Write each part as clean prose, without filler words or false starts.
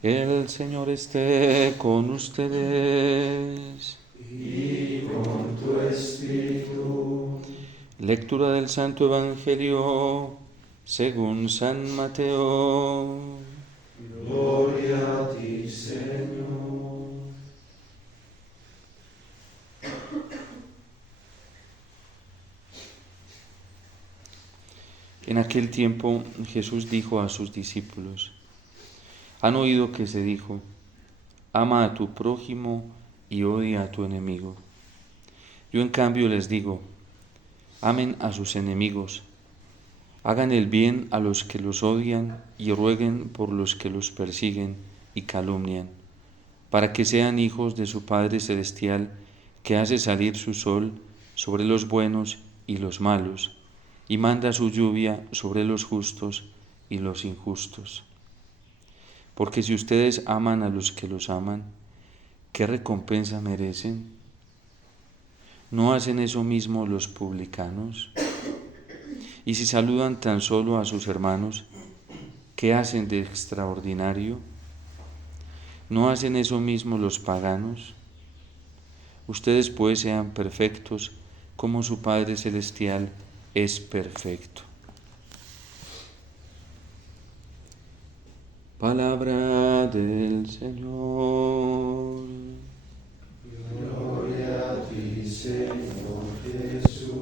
El Señor esté con ustedes. Y con tu espíritu. Lectura del Santo Evangelio según San Mateo. Gloria a ti, Señor. En aquel tiempo Jesús dijo a sus discípulos: Han oído que se dijo: ama a tu prójimo y odia a tu enemigo. Yo en cambio les digo: amen a sus enemigos, hagan el bien a los que los odian y rueguen por los que los persiguen y calumnian, para que sean hijos de su Padre Celestial, que hace salir su sol sobre los buenos y los malos, y manda su lluvia sobre los justos y los injustos. Porque si ustedes aman a los que los aman, ¿qué recompensa merecen? ¿No hacen eso mismo los publicanos? Y si saludan tan solo a sus hermanos, ¿qué hacen de extraordinario? ¿No hacen eso mismo los paganos? Ustedes pues sean perfectos, como su Padre Celestial es perfecto. Palabra del Señor. Gloria a ti, Señor Jesús.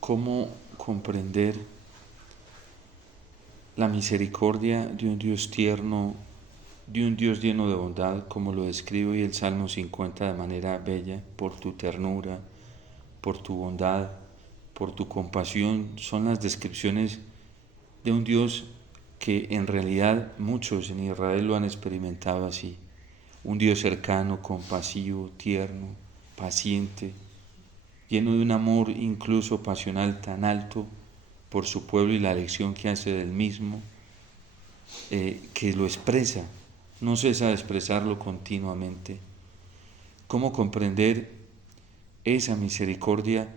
¿Cómo comprender la misericordia de un Dios tierno, de un Dios lleno de bondad, como lo describe hoy el Salmo 50 de manera bella? Por tu ternura, por tu bondad, por tu compasión, son las descripciones de un Dios que en realidad muchos en Israel lo han experimentado así. Un Dios cercano, compasivo, tierno, paciente, lleno de un amor incluso pasional tan alto por su pueblo y la elección que hace del mismo, que lo expresa, no cesa de expresarlo continuamente. ¿Cómo comprender esa misericordia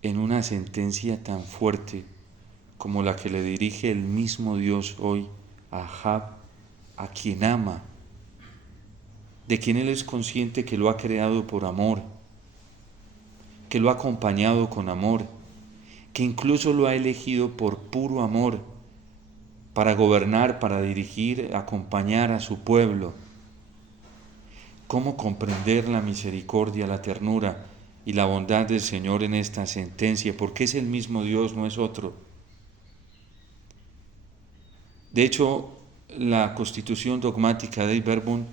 en una sentencia tan fuerte como la que le dirige el mismo Dios hoy a Ahab, a quien ama, de quien él es consciente que lo ha creado por amor, que lo ha acompañado con amor, que incluso lo ha elegido por puro amor para gobernar, para dirigir, acompañar a su pueblo? ¿Cómo comprender la misericordia, la ternura y la bondad del Señor en esta sentencia? Porque es el mismo Dios, no es otro. De hecho, la Constitución dogmática de Verbum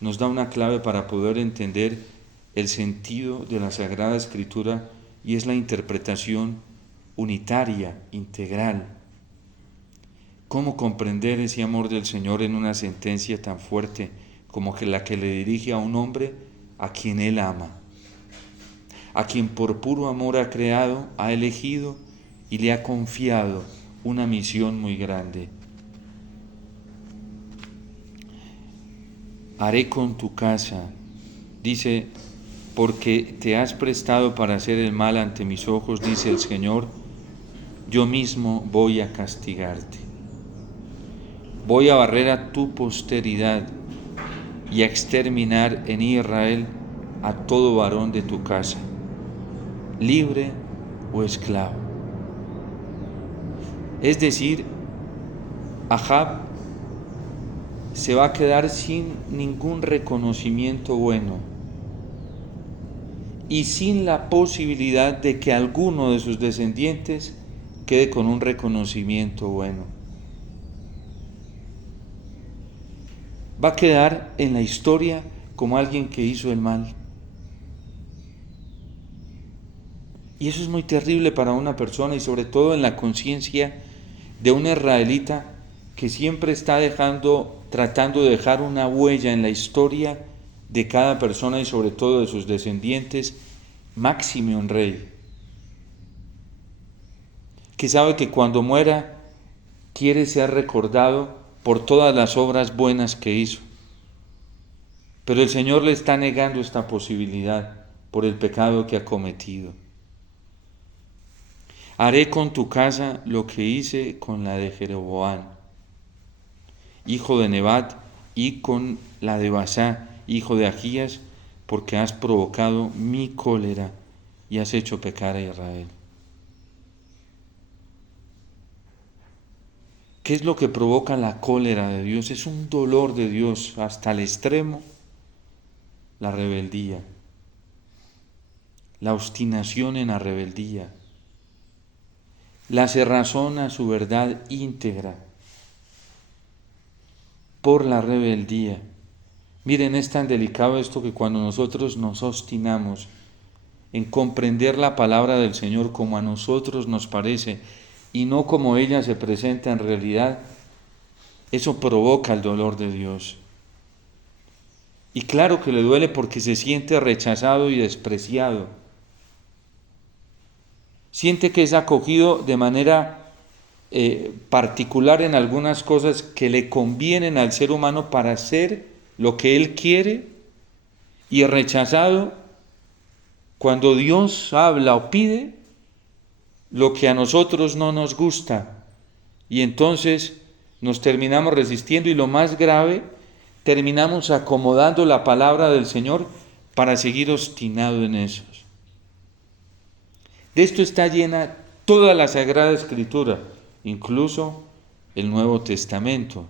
nos da una clave para poder entender el sentido de la Sagrada Escritura, y es la interpretación unitaria, integral. ¿Cómo comprender ese amor del Señor en una sentencia tan fuerte como que la que le dirige a un hombre a quien Él ama, a quien por puro amor ha creado, ha elegido y le ha confiado una misión muy grande? Haré con tu casa, dice, porque te has prestado para hacer el mal ante mis ojos, dice el Señor, yo mismo voy a castigarte. Voy a barrer a tu posteridad y a exterminar en Israel a todo varón de tu casa, libre o esclavo. Es decir, Ahab se va a quedar sin ningún reconocimiento bueno y sin la posibilidad de que alguno de sus descendientes quede con un reconocimiento bueno. Va a quedar en la historia como alguien que hizo el mal. Y eso es muy terrible para una persona, y sobre todo en la conciencia de un israelita que siempre está tratando de dejar una huella en la historia de cada persona y sobre todo de sus descendientes, máxime un rey. que sabe que cuando muera quiere ser recordado por todas las obras buenas que hizo. Pero el Señor le está negando esta posibilidad por el pecado que ha cometido. Haré con tu casa lo que hice con la de Jeroboam, hijo de Nebat, y con la de Basá, hijo de Ahías, porque has provocado mi cólera y has hecho pecar a Israel. ¿Qué es lo que provoca la cólera de Dios? Es un dolor de Dios hasta el extremo. La rebeldía, la obstinación en la rebeldía, la cerrazón a su verdad íntegra por la rebeldía. Miren, es tan delicado esto que cuando nosotros nos obstinamos en comprender la palabra del Señor como a nosotros nos parece y no como ella se presenta en realidad, eso provoca el dolor de Dios. Y claro que le duele porque se siente rechazado y despreciado. Siente que es acogido de manera particular en algunas cosas que le convienen al ser humano para hacer lo que él quiere, y rechazado cuando Dios habla o pide lo que a nosotros no nos gusta. Y entonces nos terminamos resistiendo, y lo más grave, terminamos acomodando la palabra del Señor para seguir obstinado en eso. De esto está llena toda la Sagrada Escritura, incluso el Nuevo Testamento,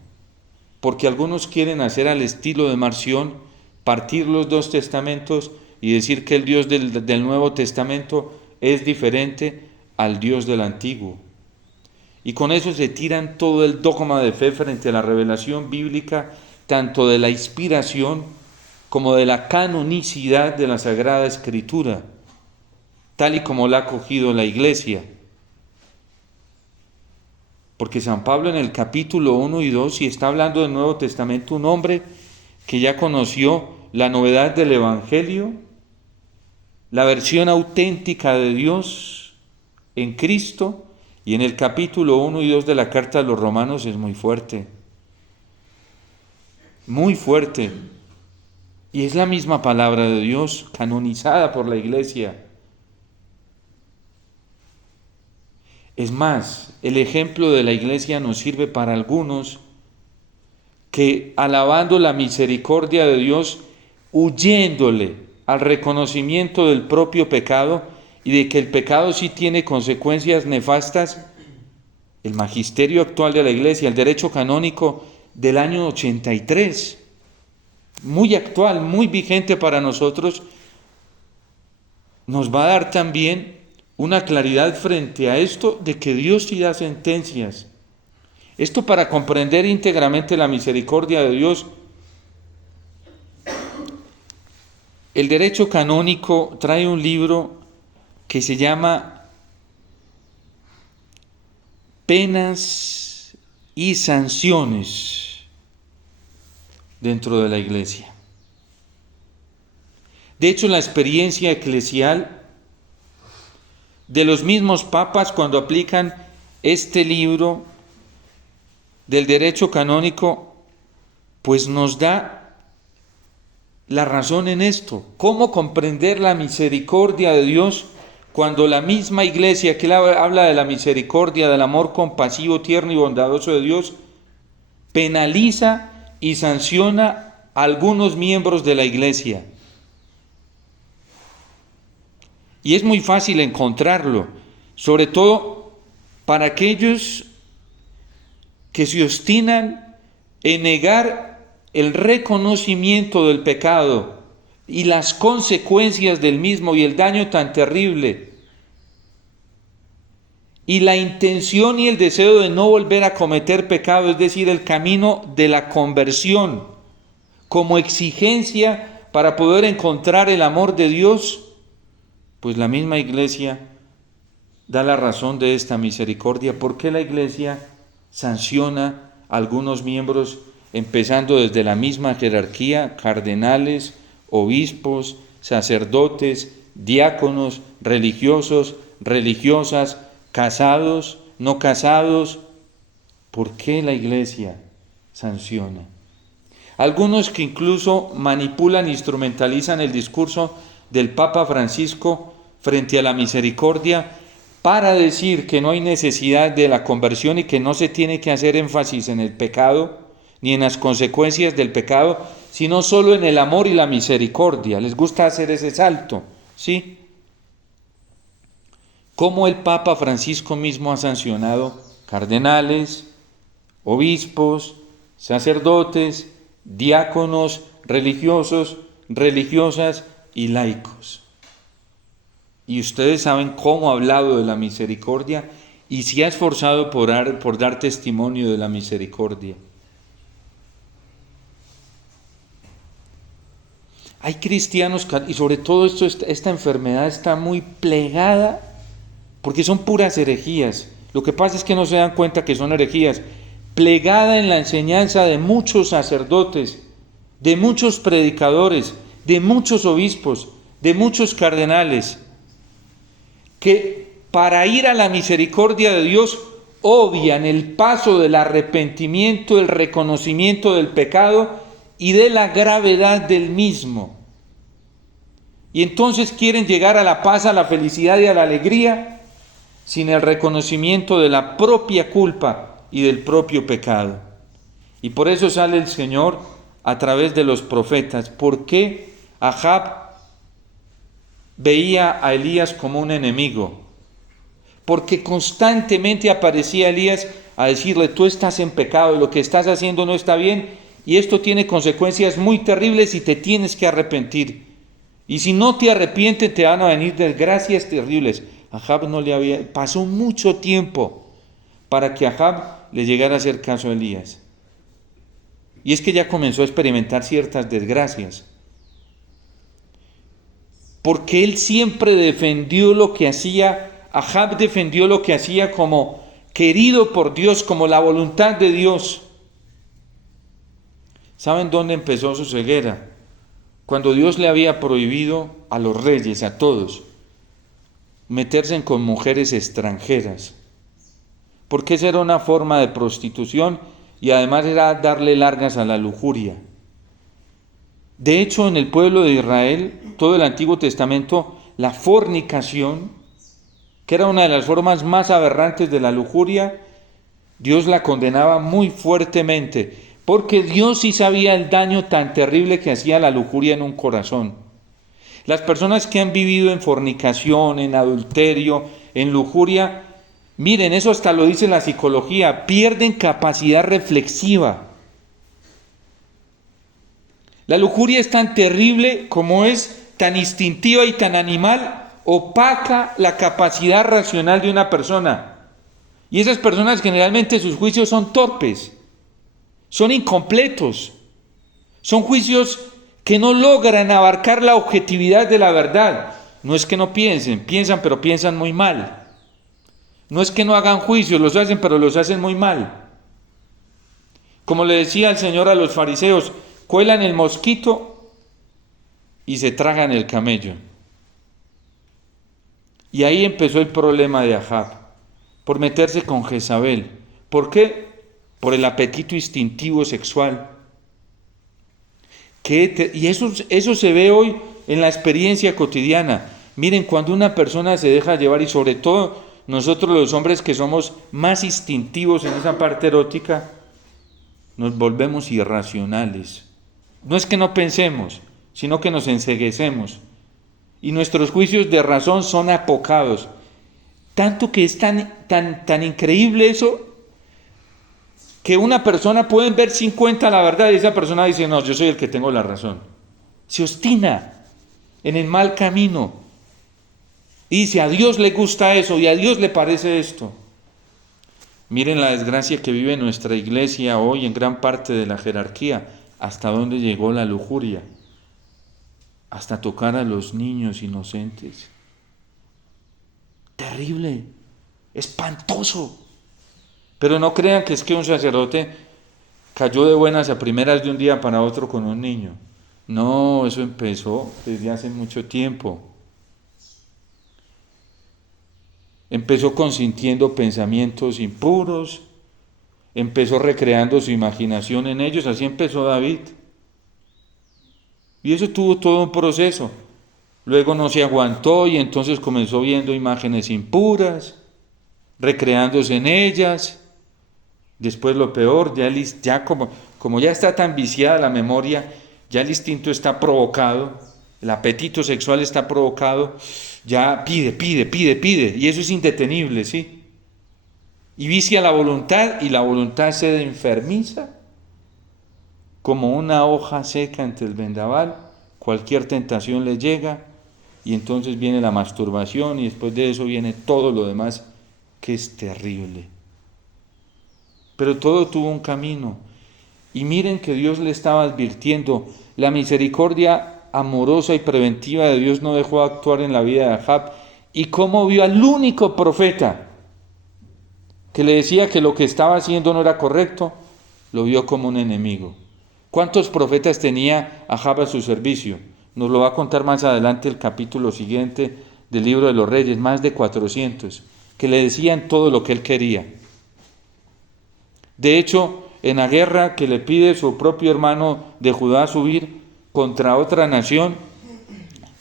porque algunos quieren hacer al estilo de Marción, partir los dos testamentos y decir que el Dios del Nuevo Testamento es diferente al Dios del Antiguo. Y con eso se tiran todo el dogma de fe frente a la revelación bíblica, tanto de la inspiración como de la canonicidad de la Sagrada Escritura, tal y como la ha cogido la Iglesia. Porque San Pablo en el capítulo 1 y 2, si está hablando del Nuevo Testamento, un hombre que ya conoció la novedad del Evangelio, la versión auténtica de Dios en Cristo, y en el capítulo 1 y 2 de la carta a los Romanos es muy fuerte. Muy fuerte. Y es la misma palabra de Dios canonizada por la Iglesia. Es más, el ejemplo de la Iglesia nos sirve para algunos que, alabando la misericordia de Dios, huyéndole al reconocimiento del propio pecado y de que el pecado sí tiene consecuencias nefastas, el magisterio actual de la Iglesia, el derecho canónico del año 83, muy actual, muy vigente para nosotros, nos va a dar también una claridad frente a esto de que Dios sí da sentencias. Esto para comprender íntegramente la misericordia de Dios. El derecho canónico trae un libro que se llama Penas y Sanciones dentro de la Iglesia. De hecho, la experiencia eclesial de los mismos papas, cuando aplican este libro del derecho canónico, pues nos da la razón en esto. ¿Cómo comprender la misericordia de Dios cuando la misma Iglesia que habla de la misericordia, del amor compasivo, tierno y bondadoso de Dios, penaliza y sanciona a algunos miembros de la Iglesia? Y es muy fácil encontrarlo, sobre todo para aquellos que se obstinan en negar el reconocimiento del pecado y las consecuencias del mismo y el daño tan terrible, y la intención y el deseo de no volver a cometer pecado, es decir, el camino de la conversión como exigencia para poder encontrar el amor de Dios. Pues la misma Iglesia da la razón de esta misericordia. ¿Por qué la Iglesia sanciona a algunos miembros, empezando desde la misma jerarquía, cardenales, obispos, sacerdotes, diáconos, religiosos, religiosas, casados, no casados. ¿Por qué la Iglesia sanciona? Algunos que incluso manipulan e instrumentalizan el discurso del Papa Francisco frente a la misericordia para decir que no hay necesidad de la conversión y que no se tiene que hacer énfasis en el pecado ni en las consecuencias del pecado, sino solo en el amor y la misericordia. Les gusta hacer ese salto, ¿sí? Como el Papa Francisco mismo ha sancionado cardenales, obispos, sacerdotes, diáconos, religiosos, religiosas y laicos. Y ustedes saben cómo ha hablado de la misericordia y se ha esforzado por dar testimonio de la misericordia. Hay cristianos, y sobre todo esta enfermedad está muy plegada, porque son puras herejías. Lo que pasa es que no se dan cuenta que son herejías. Plegada en la enseñanza de muchos sacerdotes, de muchos predicadores, de muchos obispos, de muchos cardenales, que para ir a la misericordia de Dios obvian el paso del arrepentimiento, el reconocimiento del pecado y de la gravedad del mismo. Y entonces quieren llegar a la paz, a la felicidad y a la alegría sin el reconocimiento de la propia culpa y del propio pecado. Y por eso sale el Señor a través de los profetas. ¿Por qué Ahab veía a Elías como un enemigo? Porque constantemente aparecía Elías a decirle: tú estás en pecado, lo que estás haciendo no está bien, y esto tiene consecuencias muy terribles y te tienes que arrepentir. Y si no te arrepientes te van a venir desgracias terribles. Ahab pasó mucho tiempo para que Ahab le llegara a hacer caso a Elías. Y es que ya comenzó a experimentar ciertas desgracias. Porque él siempre defendió lo que hacía, Ahab defendió lo que hacía como querido por Dios, como la voluntad de Dios. ¿Saben dónde empezó su ceguera? Cuando Dios le había prohibido a los reyes, a todos, meterse con mujeres extranjeras. Porque esa era una forma de prostitución y además era darle largas a la lujuria. De hecho, en el pueblo de Israel, todo el Antiguo Testamento, la fornicación, que era una de las formas más aberrantes de la lujuria, Dios la condenaba muy fuertemente, porque Dios sí sabía el daño tan terrible que hacía la lujuria en un corazón. Las personas que han vivido en fornicación, en adulterio, en lujuria, miren, eso hasta lo dice la psicología, pierden capacidad reflexiva. La lujuria es tan terrible como es tan instintiva y tan animal, opaca la capacidad racional de una persona. Y esas personas generalmente sus juicios son torpes, son incompletos, son juicios que no logran abarcar la objetividad de la verdad. No es que no piensan, pero piensan muy mal. No es que no hagan juicios, los hacen, pero los hacen muy mal. Como le decía el Señor a los fariseos, cuelan el mosquito y se tragan el camello. Y ahí empezó el problema de Ahab, por meterse con Jezabel. ¿Por qué? Por el apetito instintivo sexual. Y eso se ve hoy en la experiencia cotidiana. Miren, cuando una persona se deja llevar, y sobre todo nosotros los hombres que somos más instintivos en esa parte erótica, nos volvemos irracionales. No es que no pensemos, sino que nos enceguecemos. Y nuestros juicios de razón son apocados. Tanto que es tan increíble eso, que una persona puede ver 50 la verdad y esa persona dice: no, yo soy el que tengo la razón. Se obstina en el mal camino y dice: a Dios le gusta eso y a Dios le parece esto. Miren la desgracia que vive nuestra iglesia hoy en gran parte de la jerarquía. Hasta dónde llegó la lujuria, hasta tocar a los niños inocentes. Terrible, espantoso. Pero no crean que es que un sacerdote cayó de buenas a primeras de un día para otro con un niño. No, eso empezó desde hace mucho tiempo. empezó consintiendo pensamientos impuros, empezó recreando su imaginación en ellos, así empezó David. Y eso tuvo todo un proceso. Luego no se aguantó y entonces comenzó viendo imágenes impuras, recreándose en ellas. Después lo peor, ya como ya está tan viciada la memoria, ya el instinto está provocado, el apetito sexual está provocado, ya pide, y eso es indetenible, ¿sí? Y vicia la voluntad, y la voluntad se enfermiza como una hoja seca ante el vendaval. Cualquier tentación le llega, y entonces viene la masturbación, y después de eso viene todo lo demás, que es terrible. Pero todo tuvo un camino. Y miren que Dios le estaba advirtiendo. La misericordia amorosa y preventiva de Dios no dejó de actuar en la vida de Ahab. Y cómo vio al único profeta que le decía que lo que estaba haciendo no era correcto, lo vio como un enemigo. ¿Cuántos profetas tenía Ahab a su servicio? Nos lo va a contar más adelante el capítulo siguiente del libro de los Reyes, más de 400, que le decían todo lo que él quería. De hecho, en la guerra que le pide su propio hermano de Judá subir contra otra nación,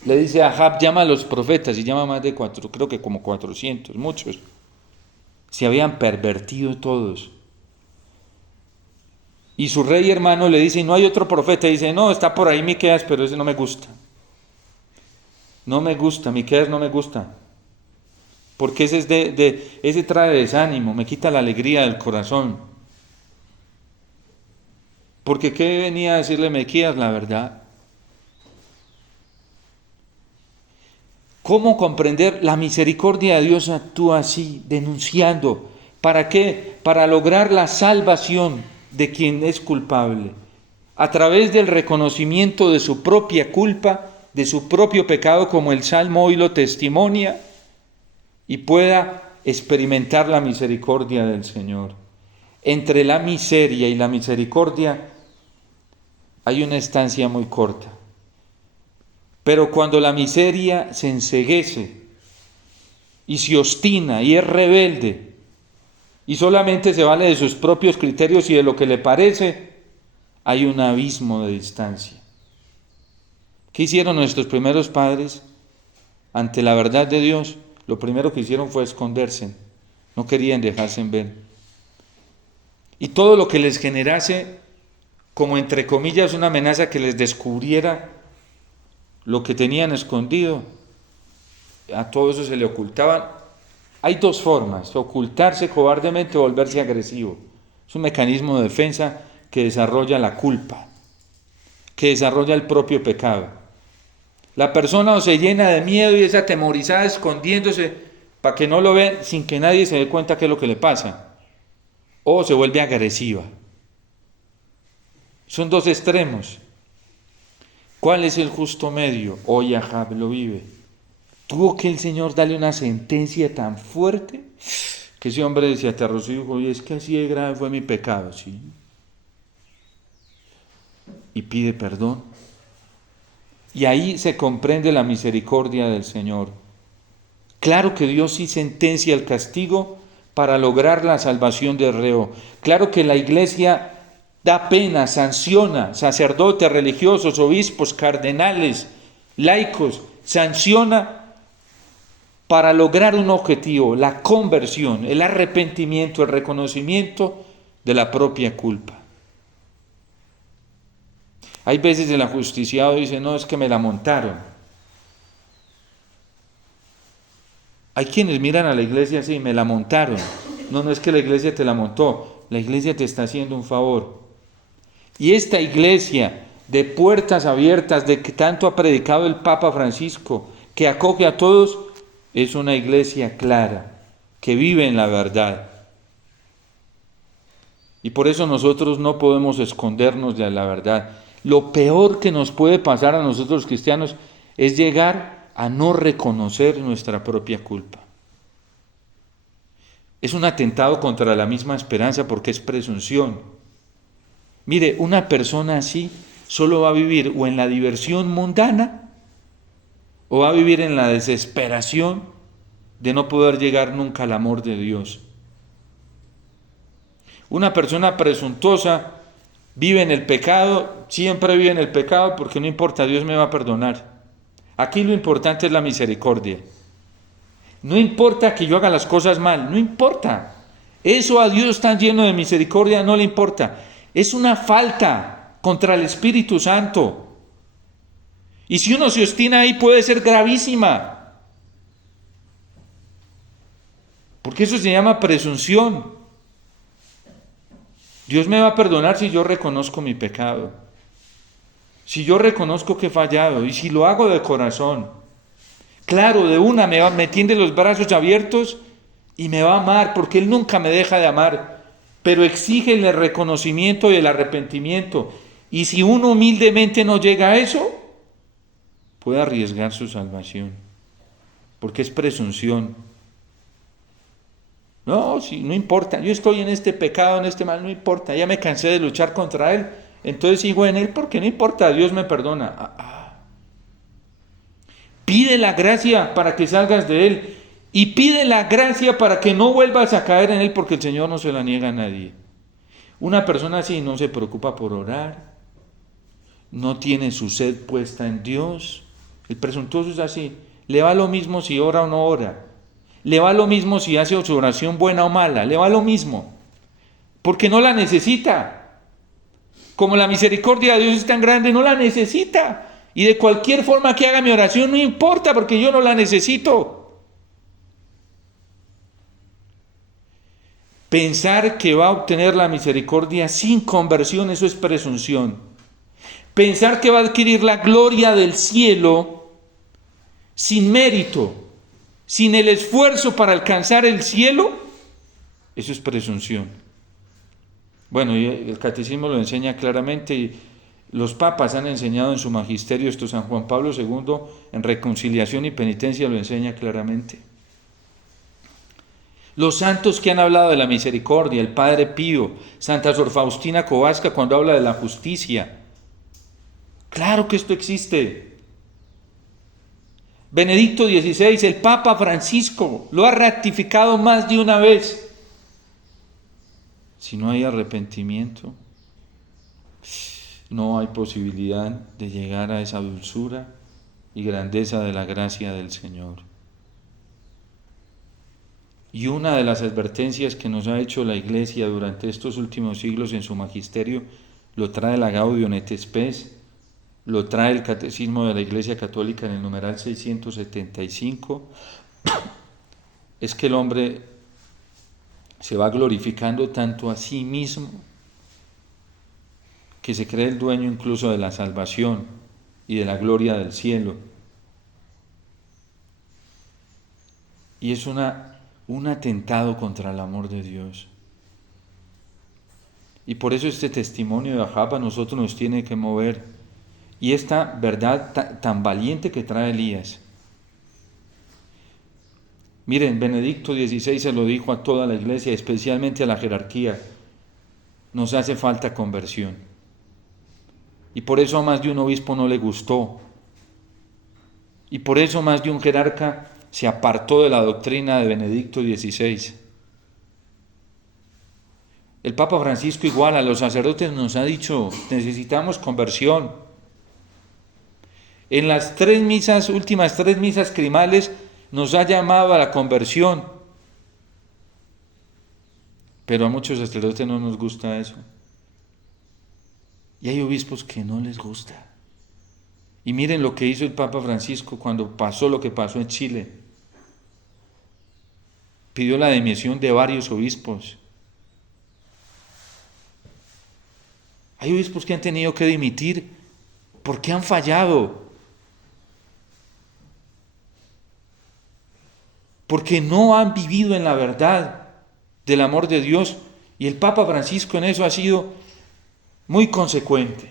le dice a Ahab, llama a los profetas, y llama más de creo que como 400, muchos. Se habían pervertido todos. Y su rey hermano le dice, ¿no hay otro profeta? Y dice, no, está por ahí Miqueas, pero ese no me gusta. No me gusta, Miqueas no me gusta. Porque ese trae desánimo, me quita la alegría del corazón. Porque ¿qué venía a decirle Miqueas? La verdad. ¿Cómo comprender? La misericordia de Dios actúa así, denunciando. ¿Para qué? Para lograr la salvación de quien es culpable. A través del reconocimiento de su propia culpa, de su propio pecado, como el Salmo hoy lo testimonia, y pueda experimentar la misericordia del Señor. Entre la miseria y la misericordia hay una estancia muy corta. Pero cuando la miseria se enceguece y se obstina y es rebelde y solamente se vale de sus propios criterios y de lo que le parece, hay un abismo de distancia. ¿Qué hicieron nuestros primeros padres ante la verdad de Dios? Lo primero que hicieron fue esconderse, no querían dejarse ver. Y todo lo que les generase, como entre comillas, una amenaza que les descubriera lo que tenían escondido, a todo eso se le ocultaban. Hay dos formas: ocultarse cobardemente o volverse agresivo. Es un mecanismo de defensa que desarrolla la culpa, que desarrolla el propio pecado. La persona o se llena de miedo y es atemorizada escondiéndose para que no lo vean sin que nadie se dé cuenta qué es lo que le pasa, o se vuelve agresiva. Son dos extremos. ¿Cuál es el justo medio? Hoy Ahab lo vive. Tuvo que el Señor darle una sentencia tan fuerte que ese hombre se aterrorizó y dijo, oye, es que así de grave fue mi pecado, ¿sí? Y pide perdón. Y ahí se comprende la misericordia del Señor. Claro que Dios sí sentencia el castigo para lograr la salvación del reo. Claro que la Iglesia da pena, sanciona, sacerdotes, religiosos, obispos, cardenales, laicos, sanciona para lograr un objetivo, la conversión, el arrepentimiento, el reconocimiento de la propia culpa. Hay veces el ajusticiado dice, no, es que me la montaron. Hay quienes miran a la iglesia así, me la montaron. No, no es que la iglesia te la montó, la iglesia te está haciendo un favor. Y esta iglesia de puertas abiertas, de que tanto ha predicado el Papa Francisco, que acoge a todos, es una iglesia clara, que vive en la verdad. Y por eso nosotros no podemos escondernos de la verdad. Lo peor que nos puede pasar a nosotros los cristianos es llegar a no reconocer nuestra propia culpa. Es un atentado contra la misma esperanza porque es presunción. Mire, una persona así solo va a vivir o en la diversión mundana o va a vivir en la desesperación de no poder llegar nunca al amor de Dios. Una persona presuntuosa vive en el pecado, siempre vive en el pecado porque no importa, Dios me va a perdonar. Aquí lo importante es la misericordia. No importa que yo haga las cosas mal, no importa. Eso a Dios tan lleno de misericordia no le importa. Es una falta contra el Espíritu Santo. Y si uno se obstina ahí puede ser gravísima. Porque eso se llama presunción. Dios me va a perdonar si yo reconozco mi pecado. Si yo reconozco que he fallado y si lo hago de corazón. Claro, de una me tiende los brazos abiertos y me va a amar porque Él nunca me deja de amar. Pero exige el reconocimiento y el arrepentimiento. Y si uno humildemente no llega a eso, puede arriesgar su salvación. Porque es presunción. No, si no importa, yo estoy en este pecado, en este mal, no importa, ya me cansé de luchar contra Él, entonces sigo en Él porque no importa, Dios me perdona. Pide la gracia para que salgas de Él y pide la gracia para que no vuelvas a caer en Él porque el Señor no se la niega a nadie. Una persona así no se preocupa por orar, no tiene su sed puesta en Dios. El presuntuoso es así, le va lo mismo si ora o no ora. Le va lo mismo si hace su oración buena o mala, le va lo mismo, porque no la necesita. Como la misericordia de Dios es tan grande, no la necesita. Y de cualquier forma que haga mi oración, no importa, porque yo no la necesito. Pensar que va a obtener la misericordia sin conversión, eso es presunción. Pensar que va a adquirir la gloria del cielo sin mérito, sin el esfuerzo para alcanzar el cielo, eso es presunción. Bueno, y el catecismo lo enseña claramente, y los papas han enseñado en su magisterio, esto San Juan Pablo II, en Reconciliación y Penitencia lo enseña claramente. Los santos que han hablado de la misericordia, el Padre Pío, Santa Sor Faustina Kowalska cuando habla de la justicia, claro que esto existe. Benedicto XVI, el Papa Francisco, lo ha ratificado más de una vez. Si no hay arrepentimiento, no hay posibilidad de llegar a esa dulzura y grandeza de la gracia del Señor. Y una de las advertencias que nos ha hecho la Iglesia durante estos últimos siglos en su magisterio, lo trae la Gaudium et Spes, lo trae el Catecismo de la Iglesia Católica en el numeral 675, es que el hombre se va glorificando tanto a sí mismo que se cree el dueño incluso de la salvación y de la gloria del cielo. Y es un atentado contra el amor de Dios. Y por eso este testimonio de Ahab a nosotros nos tiene que mover. Y esta verdad tan valiente que trae Elías. Miren, Benedicto XVI se lo dijo a toda la iglesia, especialmente a la jerarquía. Nos hace falta conversión. Y por eso a más de un obispo no le gustó. Y por eso más de un jerarca se apartó de la doctrina de Benedicto XVI. El Papa Francisco igual a los sacerdotes nos ha dicho, necesitamos conversión. En las últimas tres misas crismales nos ha llamado a la conversión. Pero a muchos sacerdotes no nos gusta eso. Y hay obispos que no les gusta. Y miren lo que hizo el Papa Francisco cuando pasó lo que pasó en Chile. Pidió la dimisión de varios obispos. Hay obispos que han tenido que dimitir porque han fallado. Porque no han vivido en la verdad del amor de Dios. Y el Papa Francisco en eso ha sido muy consecuente.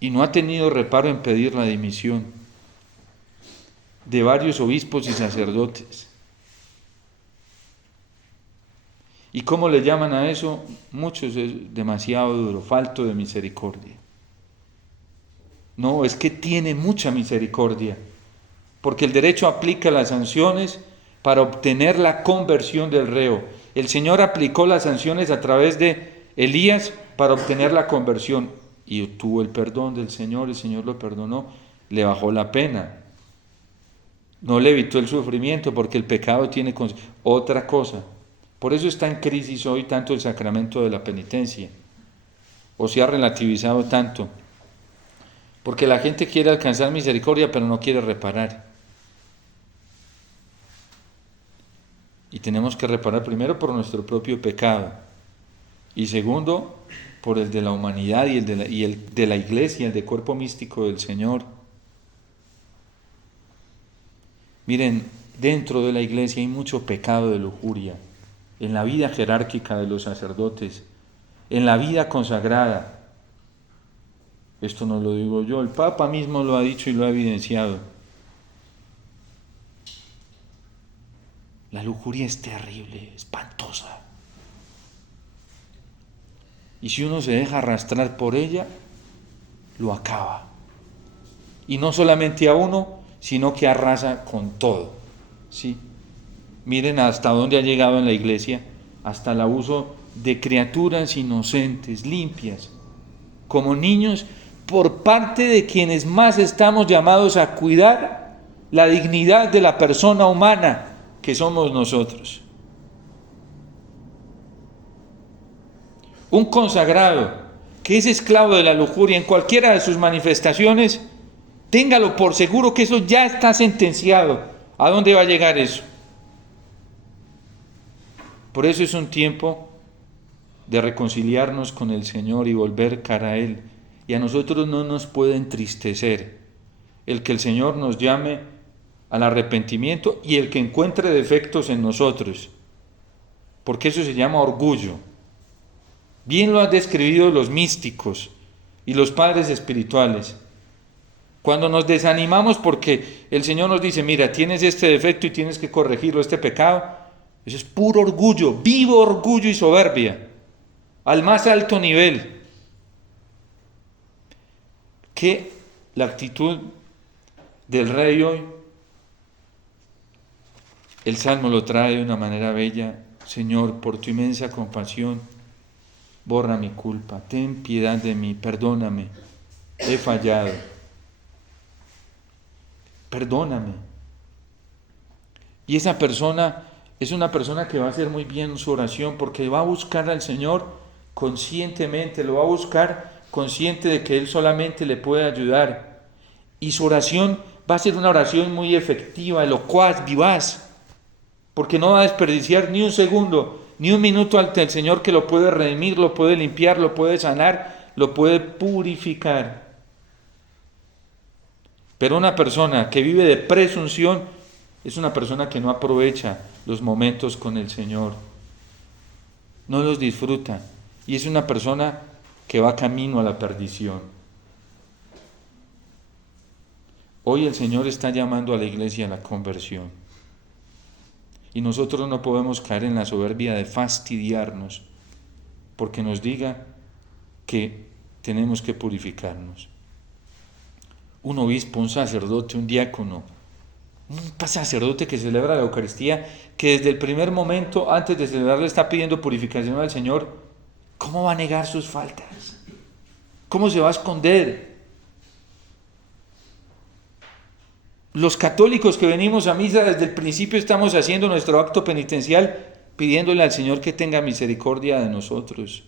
Y no ha tenido reparo en pedir la dimisión de varios obispos y sacerdotes. ¿Y cómo le llaman a eso? Muchos es demasiado duro, falto de misericordia. No, es que tiene mucha misericordia. porque el derecho aplica las sanciones para obtener la conversión del reo. El Señor aplicó las sanciones a través de Elías para obtener la conversión y obtuvo el perdón del Señor. El Señor lo perdonó, le bajó la pena, no le evitó el sufrimiento, porque el pecado tiene otra cosa. Por eso está en crisis hoy tanto el sacramento de la penitencia, o se ha relativizado tanto, porque la gente quiere alcanzar misericordia pero no quiere reparar. Y tenemos que reparar primero por nuestro propio pecado y segundo por el de la humanidad y el de la iglesia, el de cuerpo místico del Señor. Miren, dentro de la iglesia hay mucho pecado de lujuria, en la vida jerárquica de los sacerdotes, en la vida consagrada. Esto no lo digo yo, el Papa mismo lo ha dicho y lo ha evidenciado. La lujuria es terrible, espantosa. Y si uno se deja arrastrar por ella, lo acaba. Y no solamente a uno, sino que arrasa con todo. ¿Sí? Miren hasta dónde ha llegado en la iglesia, hasta el abuso de criaturas inocentes, limpias, como niños, por parte de quienes más estamos llamados a cuidar la dignidad de la persona humana que somos nosotros. Un consagrado que es esclavo de la lujuria en cualquiera de sus manifestaciones, téngalo por seguro que eso ya está sentenciado. ¿A dónde va a llegar eso? Por eso es un tiempo de reconciliarnos con el Señor y volver cara a Él. Y a nosotros no nos puede entristecer el que el Señor nos llame al arrepentimiento y el que encuentre defectos en nosotros, porque eso se llama orgullo. Bien lo han describido los místicos y los padres espirituales. Cuando nos desanimamos porque el Señor nos dice, mira, tienes este defecto y tienes que corregirlo, este pecado, eso es puro orgullo, vivo orgullo y soberbia, al más alto nivel. Que la actitud del rey hoy, el Salmo lo trae de una manera bella. Señor, por tu inmensa compasión, borra mi culpa, ten piedad de mí, perdóname, he fallado, perdóname. Y esa persona es una persona que va a hacer muy bien su oración, porque va a buscar al Señor conscientemente, lo va a buscar consciente de que Él solamente le puede ayudar. Y su oración va a ser una oración muy efectiva, locuaz, vivaz, porque no va a desperdiciar ni un segundo, ni un minuto ante el Señor, que lo puede redimir, lo puede limpiar, lo puede sanar, lo puede purificar. Pero una persona que vive de presunción es una persona que no aprovecha los momentos con el Señor, no los disfruta, y es una persona que va camino a la perdición. Hoy el Señor está llamando a la iglesia a la conversión, y nosotros no podemos caer en la soberbia de fastidiarnos porque nos diga que tenemos que purificarnos. Un obispo, un sacerdote, un diácono, un sacerdote que celebra la Eucaristía, que desde el primer momento antes de celebrarla está pidiendo purificación al Señor, ¿cómo va a negar sus faltas? ¿Cómo se va a esconder? Los católicos que venimos a misa desde el principio estamos haciendo nuestro acto penitencial pidiéndole al Señor que tenga misericordia de nosotros,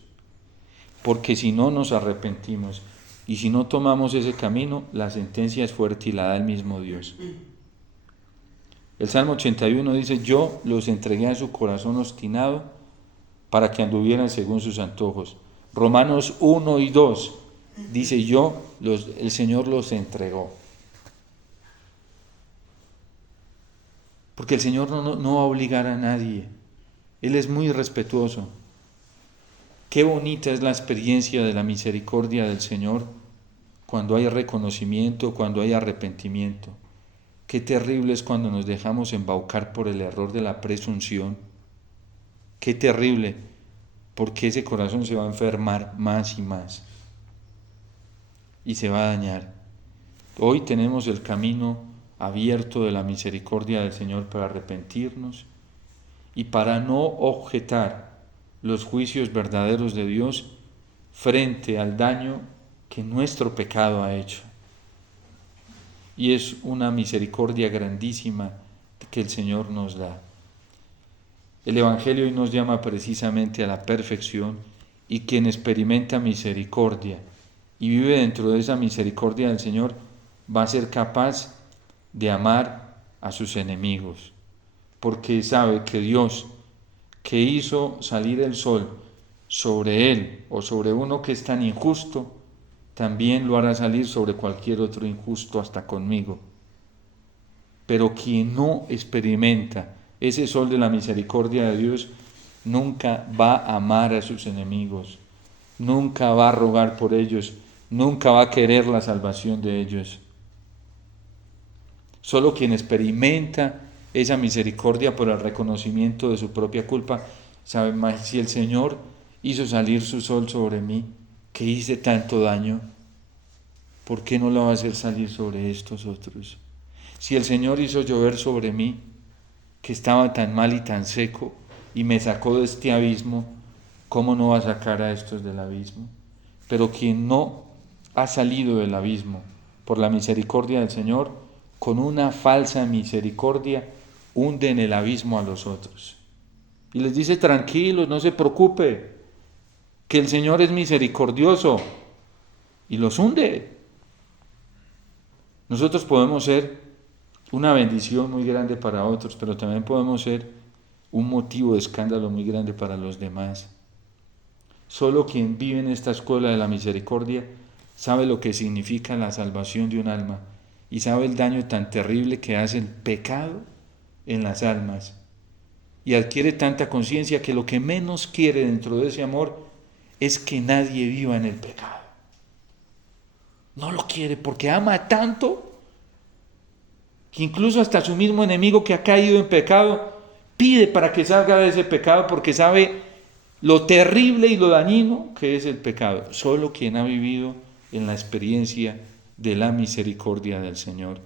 porque si no nos arrepentimos y si no tomamos ese camino, la sentencia es fuerte y la da el mismo Dios. El Salmo 81 dice, yo los entregué a su corazón obstinado para que anduvieran según sus antojos. Romanos 1 y 2 dice, el Señor los entregó. Porque el Señor no va a obligar a nadie. Él es muy respetuoso. Qué bonita es la experiencia de la misericordia del Señor cuando hay reconocimiento, cuando hay arrepentimiento. Qué terrible es cuando nos dejamos embaucar por el error de la presunción. Qué terrible, porque ese corazón se va a enfermar más y más y se va a dañar. Hoy tenemos el camino abierto de la misericordia del Señor para arrepentirnos y para no objetar los juicios verdaderos de Dios frente al daño que nuestro pecado ha hecho. Y es una misericordia grandísima que el Señor nos da. El Evangelio hoy nos llama precisamente a la perfección, y quien experimenta misericordia y vive dentro de esa misericordia del Señor va a ser capaz de amar a sus enemigos, porque sabe que Dios, que hizo salir el sol sobre él o sobre uno que es tan injusto, también lo hará salir sobre cualquier otro injusto, hasta conmigo. Pero quien no experimenta ese sol de la misericordia de Dios nunca va a amar a sus enemigos, nunca va a rogar por ellos, nunca va a querer la salvación de ellos. Solo quien experimenta esa misericordia por el reconocimiento de su propia culpa sabe más: si el Señor hizo salir su sol sobre mí, que hice tanto daño, ¿por qué no lo va a hacer salir sobre estos otros? Si el Señor hizo llover sobre mí, que estaba tan mal y tan seco, y me sacó de este abismo, ¿cómo no va a sacar a estos del abismo? Pero quien no ha salido del abismo por la misericordia del Señor, con una falsa misericordia hunde en el abismo a los otros. Y les dice: tranquilos, no se preocupe, que el Señor es misericordioso, y los hunde. Nosotros podemos ser una bendición muy grande para otros, pero también podemos ser un motivo de escándalo muy grande para los demás. Solo quien vive en esta escuela de la misericordia sabe lo que significa la salvación de un alma y sabe el daño tan terrible que hace el pecado en las almas, y adquiere tanta conciencia que lo que menos quiere dentro de ese amor es que nadie viva en el pecado. No lo quiere porque ama tanto que incluso hasta su mismo enemigo que ha caído en pecado pide para que salga de ese pecado, porque sabe lo terrible y lo dañino que es el pecado. Solo quien ha vivido en la experiencia de la misericordia del Señor.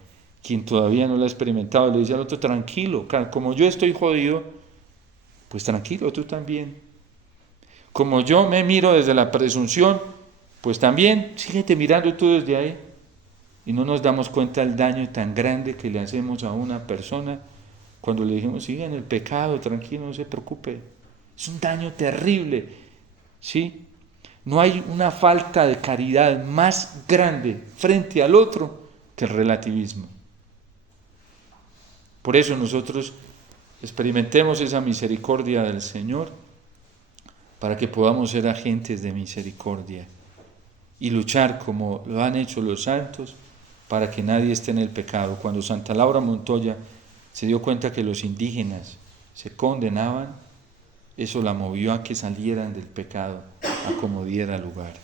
Quien todavía no lo ha experimentado le dice al otro: tranquilo, como yo estoy jodido, pues tranquilo, tú también. Como yo me miro desde la presunción, pues también síguete mirando tú desde ahí. Y no nos damos cuenta del daño tan grande que le hacemos a una persona cuando le dijimos: sigue en el pecado, tranquilo, no se preocupe. Es un daño terrible, ¿sí? No hay una falta de caridad más grande frente al otro que el relativismo. Por eso nosotros experimentemos esa misericordia del Señor, para que podamos ser agentes de misericordia y luchar como lo han hecho los santos para que nadie esté en el pecado. Cuando Santa Laura Montoya se dio cuenta que los indígenas se condenaban, eso la movió a que salieran del pecado a como diera lugar.